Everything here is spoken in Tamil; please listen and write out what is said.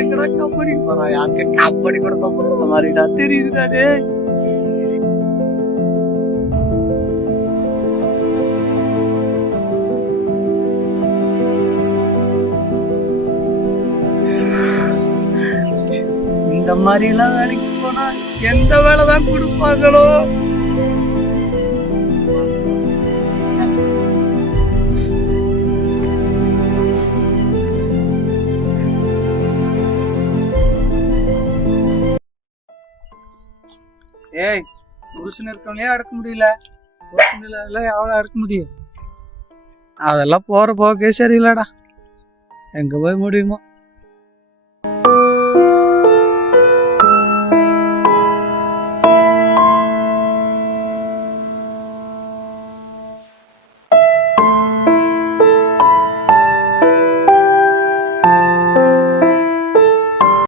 எங்கடா கபடி போறான். அங்க கம்பெனி கூட போற மாதிரிடா. தெரியுதுடா டேய். இந்த மாதிரி எல்லாம் வேலைக்கு போனா எந்த வேலை தான் கொடுப்பாங்களோ? ஏய் புருஷன் இருக்கவங்களே அடக்க முடியல. புருஷன் இல்லாதெல்லாம் எவ்வளோ அடக்க முடியும்? அதெல்லாம் போற போக்கே சரியில்லடா. எங்கே போய் முடியுமோ?